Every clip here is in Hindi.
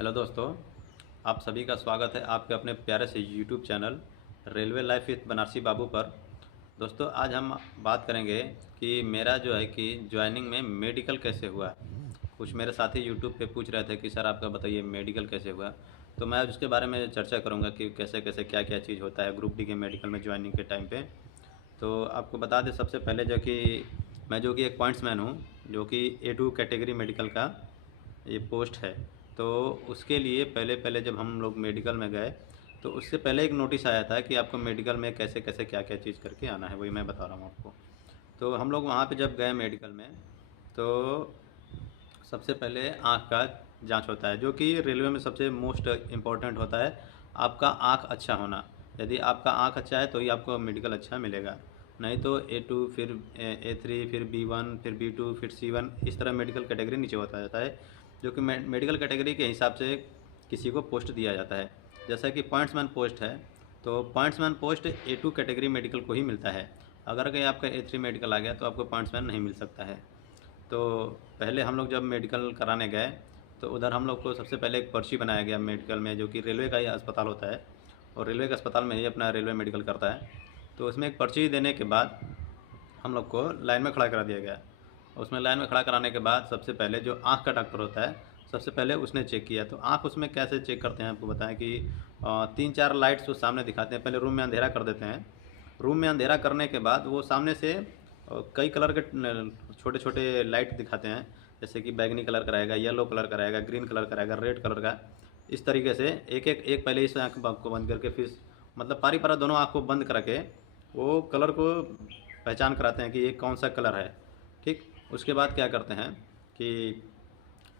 हेलो दोस्तों, आप सभी का स्वागत है आपके अपने प्यारे से YouTube channel railway life with Banarasi Babu पर। दोस्तों, आज हम बात करेंगे कि मेरा जो है कि ज्वाइनिंग में मेडिकल कैसे हुआ। कुछ मेरे साथी यूट्यूब पे पूछ रहे थे कि सर आपका बताइए मेडिकल कैसे हुआ। तो मैं आज उसके बारे में चर्चा करूँगा कि कैसे कैसे क्या क्या चीज़ होता है ग्रुप डी के मेडिकल में ज्वाइनिंग के टाइम पे। तो आपको बता दें सबसे पहले जो कि मैं जो कि एक पॉइंट्समैन हूँ, जो कि A2 कैटेगरी मेडिकल का ये पोस्ट है। तो उसके लिए पहले पहले जब हम लोग मेडिकल में गए तो उससे पहले एक नोटिस आया था कि आपको मेडिकल में कैसे कैसे क्या क्या चीज़ करके आना है, वही मैं बता रहा हूँ आपको। तो हम लोग वहाँ पे जब गए मेडिकल में, तो सबसे पहले आँख का जांच होता है, जो कि रेलवे में सबसे मोस्ट इम्पॉर्टेंट होता है। आपका आँख अच्छा होना, यदि आपका आँख अच्छा है तो ही आपको मेडिकल अच्छा मिलेगा। नहीं तो A2, फिर A3, फिर B1, फिर B2, फिर C1, इस तरह मेडिकल कैटेगरी नीचे होता जाता है, जो कि मेडिकल कैटेगरी के हिसाब से किसी को पोस्ट दिया जाता है। जैसा कि पॉइंट्समैन पोस्ट है, तो pointsman post A2 category medical को ही मिलता है। अगर कहीं आपका A3 मेडिकल आ गया तो आपको पॉइंट्समैन नहीं मिल सकता है। तो पहले हम लोग जब मेडिकल कराने गए तो उधर हम लोग को सबसे पहले एक पर्ची बनाया गया मेडिकल में, जो कि रेलवे का ही अस्पताल होता है और रेलवे के अस्पताल में ही अपना रेलवे मेडिकल करता है। तो उसमें एक पर्ची देने के बाद हम लोग को लाइन में खड़ा करा दिया गया। उसमें लाइन में खड़ा कराने के बाद सबसे पहले जो आँख का डॉक्टर होता है, सबसे पहले उसने चेक किया। तो आँख उसमें कैसे चेक करते हैं आपको बताएं कि 3-4 लाइट्स वो सामने दिखाते हैं। पहले रूम में अंधेरा कर देते हैं। रूम में अंधेरा करने के बाद वो सामने से कई कलर के छोटे छोटे लाइट दिखाते हैं, जैसे कि बैगनी कलर का रहेगा, येलो कलर का रहेगा, ग्रीन कलर का रहेगा, रेड कलर का। इस तरीके से एक पहले इस आँख को बंद करके फिर मतलब पारी पारा दोनों आँख को बंद करके वो कलर को पहचान कराते हैं कि ये कौन सा कलर है। ठीक, उसके बाद क्या करते हैं कि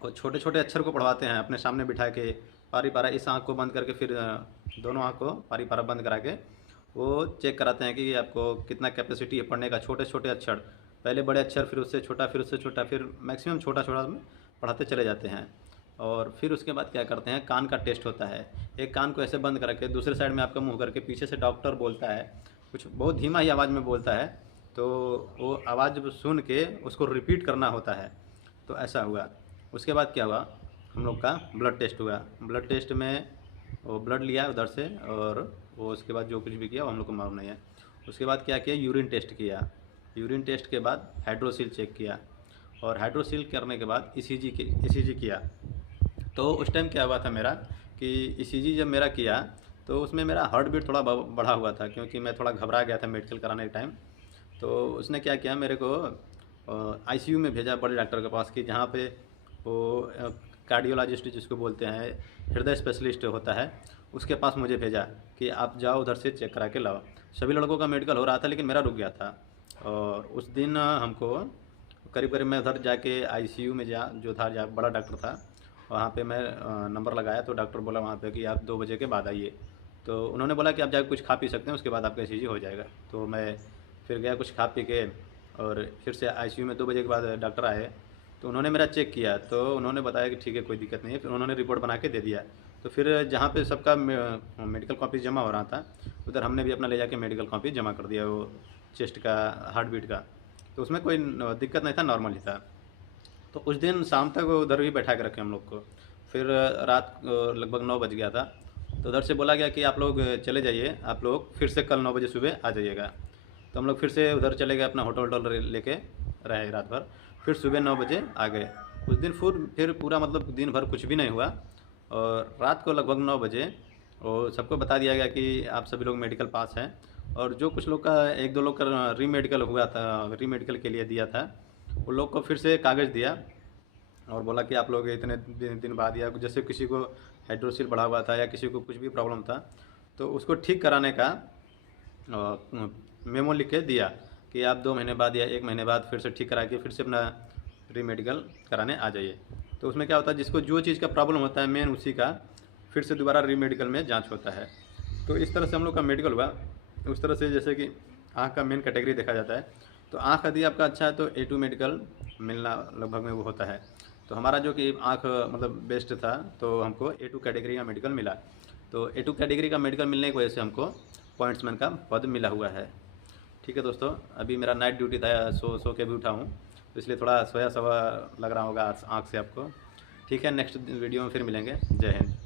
वो छोटे छोटे अक्षर को पढ़वाते हैं अपने सामने बिठा के, पारी पारा इस आँख को बंद करके फिर दोनों आँख को पारी पारा बंद करा के वो चेक कराते हैं कि आपको कितना कैपेसिटी है पढ़ने का। छोटे छोटे अक्षर, पहले बड़े अक्षर, फिर उससे छोटा, फिर उससे छोटा, फिर मैक्सिमम छोटा छोटा में पढ़ाते चले जाते हैं। और फिर उसके बाद क्या करते हैं, कान का टेस्ट होता है। एक कान को ऐसे बंद करके दूसरे साइड में आपका मुंह करके पीछे से डॉक्टर बोलता है, कुछ बहुत धीमा ही आवाज़ में बोलता है। तो वो आवाज़ जब सुन के उसको रिपीट करना होता है। तो ऐसा हुआ। उसके बाद क्या हुआ, हम लोग का ब्लड टेस्ट हुआ। ब्लड टेस्ट में वो ब्लड लिया उधर से, और वो उसके बाद जो कुछ भी किया वो हम लोग को मालूम नहीं है। उसके बाद क्या किया, यूरिन टेस्ट किया। यूरिन टेस्ट के बाद हाइड्रोसील चेक किया, और हाइड्रोसील करने के बाद ईसीजी किया। तो उस टाइम क्या हुआ था मेरा कि ईसीजी जब मेरा किया तो उसमें मेरा हार्ट बीट थोड़ा बढ़ा हुआ था, क्योंकि मैं थोड़ा घबरा गया था मेडिकल कराने के टाइम। तो उसने क्या किया, मेरे को आईसीयू में भेजा बड़े डॉक्टर के पास, कि जहाँ पे वो कार्डियोलॉजिस्ट जिसको बोलते हैं, हृदय स्पेशलिस्ट होता है, उसके पास मुझे भेजा कि आप जाओ उधर से चेक करा के लाओ। सभी लड़कों का मेडिकल हो रहा था लेकिन मेरा रुक गया था। और उस दिन हमको करीब करीब मैं उधर जाके आईसीयू में जो था, जहाँ बड़ा डॉक्टर था, वहाँ पे मैं नंबर लगाया। तो डॉक्टर बोला वहाँ पे कि आप 2 बजे के बाद आइए। तो उन्होंने बोला कि आप जाके कुछ खा पी सकते हैं, उसके बाद आपका ईसीजी हो जाएगा। तो मैं फिर गया कुछ खा पी के, और फिर से आईसीयू में 2 बजे के बाद डॉक्टर आए। तो उन्होंने मेरा चेक किया, तो उन्होंने बताया कि ठीक है कोई दिक्कत नहीं है। फिर उन्होंने रिपोर्ट बना के दे दिया। तो फिर जहाँ पे सबका मेडिकल कॉपी जमा हो रहा था, उधर हमने भी अपना ले जाके मेडिकल कॉपी जमा कर दिया, वो चेस्ट का, हार्ट बीट का। तो उसमें कोई दिक्कत नहीं था, नॉर्मल ही था। तो उस दिन शाम तक उधर ही बैठा के रखे हम लोग को। फिर रात लगभग 9 बज गया था। तो उधर से बोला गया कि आप लोग चले जाइए, आप लोग फिर से कल 9 बजे सुबह आ जाइएगा। तो हम लोग फिर से उधर चले गए, अपना होटल वोटल लेके रहे रात भर। फिर सुबह 9 बजे आ गए। उस दिन फिर पूरा मतलब दिन भर कुछ भी नहीं हुआ। और रात को लगभग 9 बजे और सबको बता दिया गया कि आप सभी लोग मेडिकल पास हैं। और जो कुछ लोग का, 1-2 लोग का रीमेडिकल हुआ था, रीमेडिकल के लिए दिया था, उन लोग को फिर से कागज़ दिया और बोला कि आप लोग इतने दिन बाद, या जैसे किसी को हाइड्रोसिल बढ़ा हुआ था या किसी को कुछ भी प्रॉब्लम था, तो उसको ठीक कराने का मेमो लिख के दिया कि आप 2 महीने बाद या 1 महीने बाद फिर से ठीक करा के फिर से अपना रीमेडिकल कराने आ जाइए। तो उसमें क्या होता है, जिसको जो चीज़ का प्रॉब्लम होता है मेन, उसी का फिर से दोबारा रीमेडिकल में जांच होता है। तो इस तरह से हम लोग का मेडिकल हुआ। उस तरह से जैसे कि आँख का मेन कैटेगरी देखा जाता है, तो आँख यदि आपका अच्छा है तो A2 मेडिकल मिलना लगभग में वो होता है। तो हमारा जो कि आँख मतलब बेस्ट था, तो हमको A2 कैटेगरी का मेडिकल मिला। तो A2 कैटेगरी का मेडिकल मिलने की वजह से हमको पॉइंट्समैन का पद मिला हुआ है। ठीक है दोस्तों, अभी मेरा नाइट ड्यूटी था, सो के भी उठा हूँ, तो इसलिए थोड़ा सोया सवा लग रहा होगा आँख से आपको। ठीक है, नेक्स्ट वीडियो में फिर मिलेंगे। जय हिंद।